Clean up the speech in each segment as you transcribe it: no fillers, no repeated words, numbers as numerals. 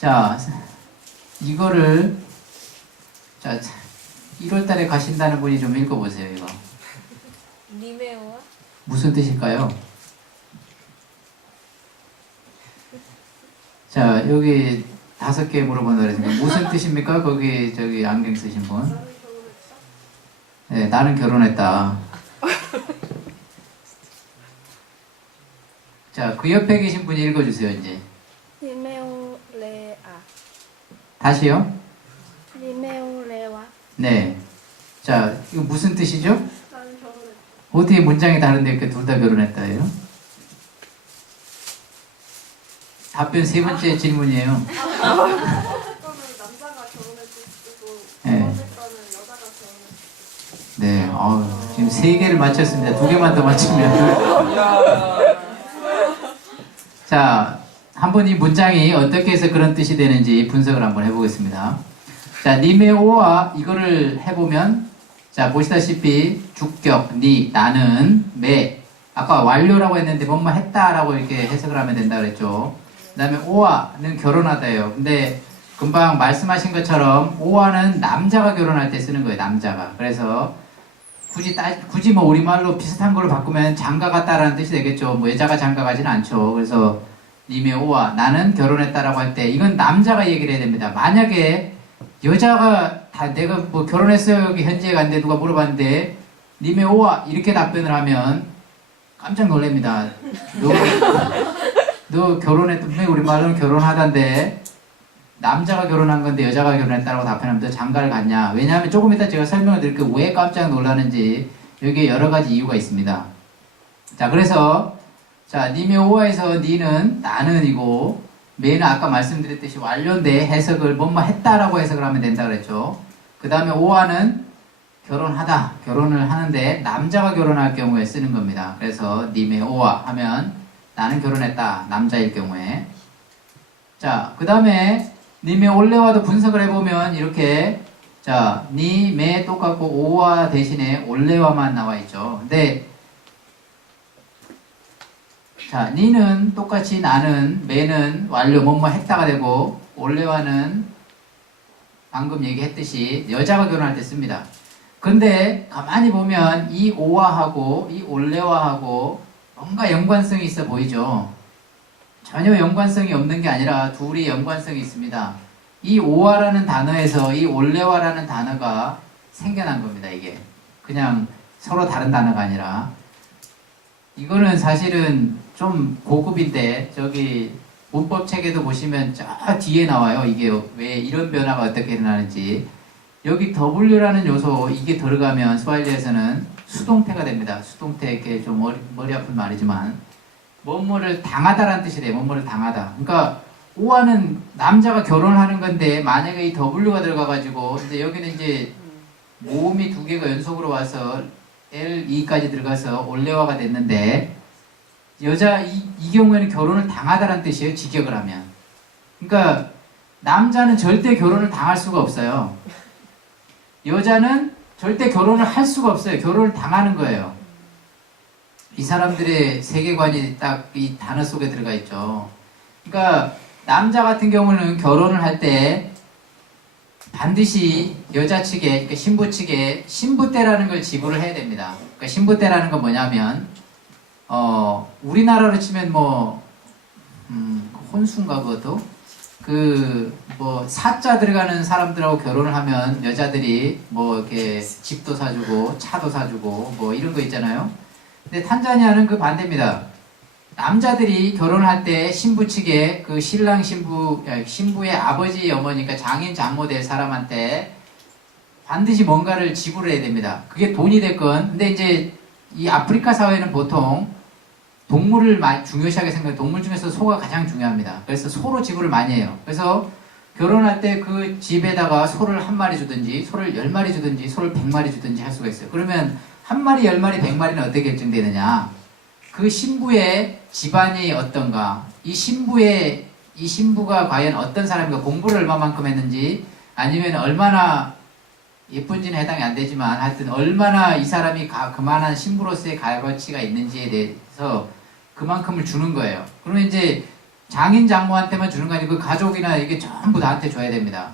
자, 이거를 자 1월달에 가신다는 분이 좀 읽어보세요. 이거 리메오와 무슨 뜻일까요? 자, 여기 5개 물어본다 그랬으니까 무슨 뜻입니까? 거기 저기 안경 쓰신 분. 네, 나는 결혼했다. 자, 그 옆에 계신 분이 읽어주세요, 이제. 리메오레아. 다시요? 리메오레와. 네. 자, 이거 무슨 뜻이죠? 나는 결혼했다. 어떻게 문장이 다른데 이렇게 둘 다 결혼했다예요? 답변 세 번째 질문이에요. 첫 거는 남자가 결혼했을 수도, 두 네. 번째 거는 여자가 결혼했을 수도. 네, 지금 3개를 맞췄습니다. 2개만 더 맞추면. 자, 한번 이 문장이 어떻게 해서 그런 뜻이 되는지 분석을 한번 해보겠습니다. 자, 니메오와 이거를 해보면, 자, 보시다시피 주격, 니, 나는, 매. 아까 완료라고 했는데 뭐뭐 했다라고 이렇게 해석을 하면 된다 그랬죠. 그 다음에 오와는 결혼하다예요. 근데 금방 말씀하신 것처럼 오와는 남자가 결혼할 때 쓰는 거예요. 남자가. 그래서 굳이 뭐 우리말로 비슷한 걸로 바꾸면 장가 갔다라는 뜻이 되겠죠. 뭐 여자가 장가 가지는 않죠. 그래서 님의 오와 나는 결혼했다라고 할 때 이건 남자가 얘기를 해야 됩니다. 만약에 여자가 내가 뭐 결혼했어요 여기 현지에 갔는데 누가 물어봤는데 님의 오와 이렇게 답변을 하면 깜짝 놀랍니다. 너 결혼했던 분명히 우리말로는 결혼하던데 남자가 결혼한 건데 여자가 결혼했다고 답변하면 너 장가를 갔냐? 왜냐하면 조금 이따 제가 설명을 드릴게요. 왜 깜짝 놀라는지 여기에 여러 가지 이유가 있습니다. 자, 그래서 자, 님의 오와에서 니는 나는이고 매는 아까 말씀드렸듯이 완료인데 해석을 뭐뭐 했다라고 해석을 하면 된다 그랬죠. 그 다음에 오와는 결혼하다, 결혼을 하는데 남자가 결혼할 경우에 쓰는 겁니다. 그래서 님의 오와 하면 나는 결혼했다, 남자일 경우에. 자, 그 다음에 님의 올레와도 분석을 해보면 이렇게 자, 니, 매 똑같고 오와 대신에 올레와만 나와 있죠. 근데 자, 니는 똑같이 나는, 매는 완료 뭐뭐 했다가 되고 올레와는 방금 얘기했듯이 여자가 결혼할 때 씁니다. 근데 가만히 보면 이 오와하고 이 올레와하고 뭔가 연관성이 있어 보이죠? 전혀 연관성이 없는 게 아니라 둘이 연관성이 있습니다. 이 오와라는 단어에서 이 올레와라는 단어가 생겨난 겁니다. 이게 그냥 서로 다른 단어가 아니라 이거는 사실은 좀 고급인데 저기 문법 책에도 보시면 저 뒤에 나와요. 이게 왜 이런 변화가 어떻게 일어나는지. 여기 W라는 요소 이게 들어가면 스와힐리에서는 수동태가 됩니다. 수동태 이렇게 좀 머리 아픈 말이지만 뭐뭐를 당하다라는 뜻이 돼요. 뭐뭐를 당하다. 그러니까 오와는 남자가 결혼하는 건데 만약에 이 W가 들어가가지고 이제 여기는 이제 모음이 2개가 연속으로 와서 L, E까지 들어가서 올레와가 됐는데 여자 이 경우에는 결혼을 당하다라는 뜻이에요. 직역을 하면. 그러니까 남자는 절대 결혼을 당할 수가 없어요. 여자는 절대 결혼을 할 수가 없어요. 결혼을 당하는 거예요. 이 사람들의 세계관이 딱 이 단어 속에 들어가 있죠. 그러니까 남자 같은 경우는 결혼을 할 때 반드시 여자 측에, 그러니까 신부 측에 신부때라는 걸 지불을 해야 됩니다. 그러니까 신부때라는 건 뭐냐면 우리나라로 치면 뭐 혼수인가 그것도 뭐 사자 들어가는 사람들하고 결혼을 하면 여자들이 뭐 이렇게 집도 사주고 차도 사주고 뭐 이런 거 있잖아요. 근데 탄자니아는 그 반대입니다. 남자들이 결혼할 때 신부 측에 그 신랑 신부의 아버지 어머니까 장인 장모 될 사람한테 반드시 뭔가를 지불해야 됩니다. 그게 돈이 됐건. 근데 이제 이 아프리카 사회는 보통 동물을 많이 중요시하게 생각해요. 동물 중에서 소가 가장 중요합니다. 그래서 소로 지불을 많이 해요. 그래서 결혼할 때 그 집에다가 소를 1마리 주든지 소를 10마리 주든지 소를 100마리 주든지 할 수가 있어요. 그러면 1마리, 10마리, 100마리는 어떻게 결정되느냐? 그 신부의 집안이 어떤가? 이 신부가 과연 어떤 사람인가? 공부를 얼마만큼 했는지 아니면 얼마나 예쁜지는 해당이 안 되지만 하여튼 얼마나 이 사람이 그만한 신부로서의 값어치가 있는지에 대해서 그만큼을 주는 거예요. 그러면 이제 장인 장모한테만 주는 거 아니고 그 가족이나 이게 전부 나한테 줘야 됩니다.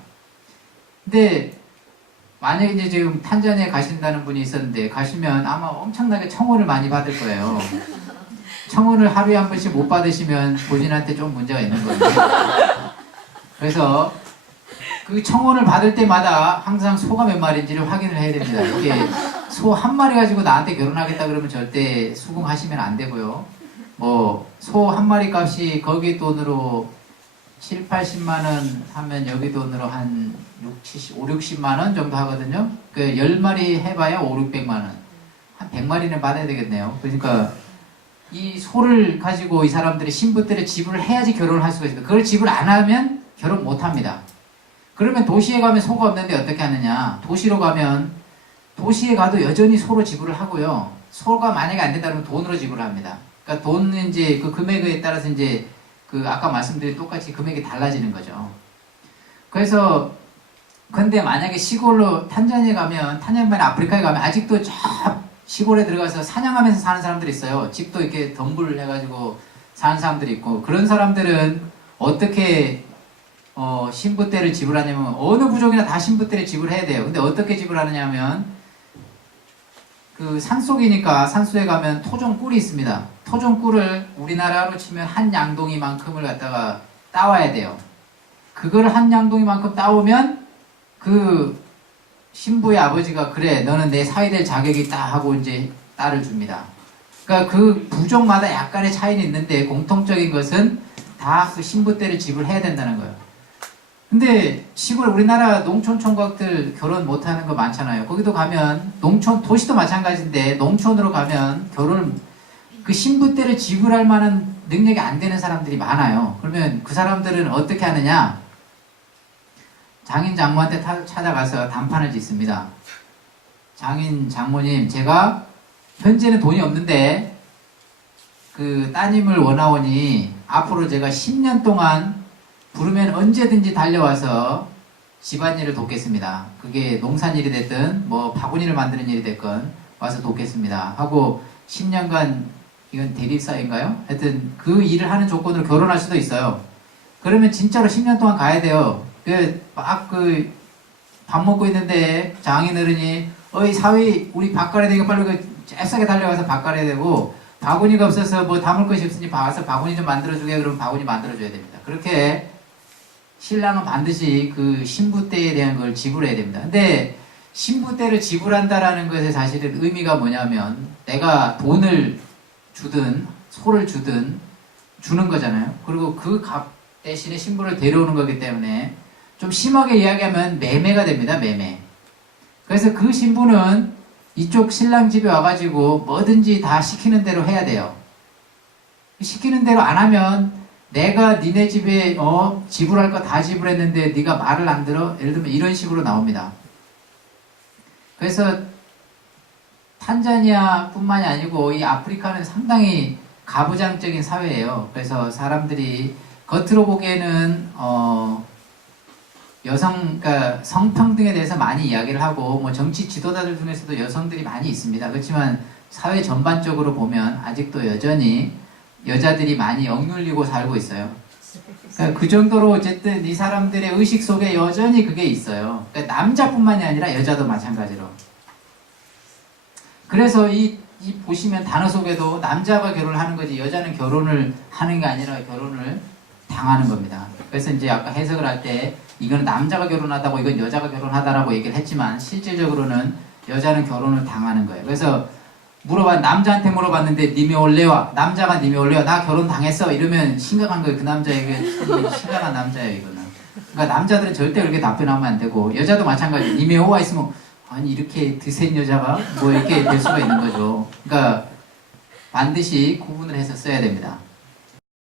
근데 만약에 이제 지금 탄자니아에 가신다는 분이 있었는데 가시면 아마 엄청나게 청혼을 많이 받을 거예요. 청혼을 하루에 한 번씩 못 받으시면 본인한테 좀 문제가 있는 거예요. 그래서 그 청혼을 받을 때마다 항상 소가 몇 마리인지를 확인을 해야 됩니다. 이게 소 한 마리 가지고 나한테 결혼하겠다 그러면 절대 수긍하시면 안 되고요. 뭐 소 한 마리 값이 거기 돈으로 7, 80만 원 하면 여기 돈으로 한 5, 60만 원 정도 하거든요. 그 10마리 해봐야 5, 600만 원. 한 100마리는 받아야 되겠네요. 그러니까 이 소를 가지고 이 사람들이 신부 때를 지불을 해야지 결혼을 할 수가 있습니다. 그걸 지불 안 하면 결혼 못 합니다. 그러면 도시에 가면 소가 없는데 어떻게 하느냐? 도시에 가도 여전히 소로 지불을 하고요. 소가 만약에 안 된다면 돈으로 지불을 합니다. 그러니까 돈은 이제 그 금액에 따라서 이제 그 아까 말씀드린 똑같이 금액이 달라지는 거죠. 그래서 근데 만약에 시골로 탄자니아에 가면 아프리카에 가면 아직도 저 시골에 들어가서 사냥하면서 사는 사람들이 있어요. 집도 이렇게 덤불 해가지고 사는 사람들이 있고 그런 사람들은 어떻게 신부 때를 지불하냐면 어느 부족이나 다 신부 때를 지불해야 돼요. 근데 어떻게 지불하느냐면 그 산속이니까 산속에 가면 토종꿀이 있습니다. 토종꿀을 우리나라로 치면 한 양동이만큼을 갖다가 따와야 돼요. 그거를 한 양동이만큼 따오면 그 신부의 아버지가 그래 너는 내 사위 될 자격이 있다 하고 이제 딸을 줍니다. 그러니까 그 부족마다 약간의 차이는 있는데 공통적인 것은 다 그 신부 때를 지불해야 된다는 거예요. 근데 시골 우리나라 농촌 총각들 결혼 못하는 거 많잖아요. 거기도 가면 도시도 마찬가지인데 농촌으로 가면 그 신부 때를 지불할 만한 능력이 안 되는 사람들이 많아요. 그러면 그 사람들은 어떻게 하느냐? 장인 장모한테 찾아가서 단판을 짓습니다. 장인 장모님, 제가 현재는 돈이 없는데 그 따님을 원하오니 앞으로 제가 10년 동안 부르면 언제든지 달려와서 집안일을 돕겠습니다. 그게 농산일이 됐든 뭐 바구니를 만드는 일이 됐건 와서 돕겠습니다. 하고 10년간 이건 대립사인가요? 하여튼 그 일을 하는 조건으로 결혼할 수도 있어요. 그러면 진짜로 10년 동안 가야 돼요. 밥 먹고 있는데 장인어른이 어이 사위 우리 밥 가려야 되니까 빨리 잽싸게 달려가서 밥 가려야 되고 바구니가 없어서 뭐 담을 것이 없으니 와서 바구니 좀 만들어주게 그러면 바구니 만들어줘야 됩니다. 그렇게 신랑은 반드시 그 신부 때에 대한 걸 지불해야 됩니다. 근데 신부 때를 지불한다라는 것의 사실은 의미가 뭐냐면 내가 돈을 주든 소를 주든 주는 거잖아요. 그리고 그 값 대신에 신부를 데려오는 거기 때문에 좀 심하게 이야기하면 매매가 됩니다. 매매. 그래서 그 신부는 이쪽 신랑 집에 와가지고 뭐든지 다 시키는 대로 해야 돼요. 시키는 대로 안 하면 내가 니네 집에 지불할 거 다 지불했는데 네가 말을 안 들어? 예를 들면 이런 식으로 나옵니다. 그래서 탄자니아 뿐만이 아니고 이 아프리카는 상당히 가부장적인 사회예요. 그래서 사람들이 겉으로 보기에는 그러니까 성평등에 대해서 많이 이야기를 하고 뭐 정치 지도자들 중에서도 여성들이 많이 있습니다. 그렇지만 사회 전반적으로 보면 아직도 여전히 여자들이 많이 억눌리고 살고 있어요. 그러니까 그 정도로 어쨌든 이 사람들의 의식 속에 여전히 그게 있어요. 그러니까 남자뿐만이 아니라 여자도 마찬가지로. 그래서 이 보시면 단어 속에도 남자가 결혼을 하는 거지 여자는 결혼을 하는 게 아니라 결혼을 당하는 겁니다. 그래서 이제 아까 해석을 할 때 이거는 남자가 결혼하다고 이건 여자가 결혼하다라고 얘기를 했지만 실질적으로는 여자는 결혼을 당하는 거예요. 그래서 남자한테 물어봤는데 님이 올래와 남자가 님이 올래와 나 결혼 당했어 이러면 심각한 거예요. 그 남자에게 심각한 남자예요. 이거는. 그러니까 남자들은 절대 그렇게 답변하면 안 되고 여자도 마찬가지. 님이 오와 있으면 아니 이렇게 드센 여자가 뭐 이렇게 될 수가 있는 거죠. 그러니까 반드시 구분을 해서 써야 됩니다.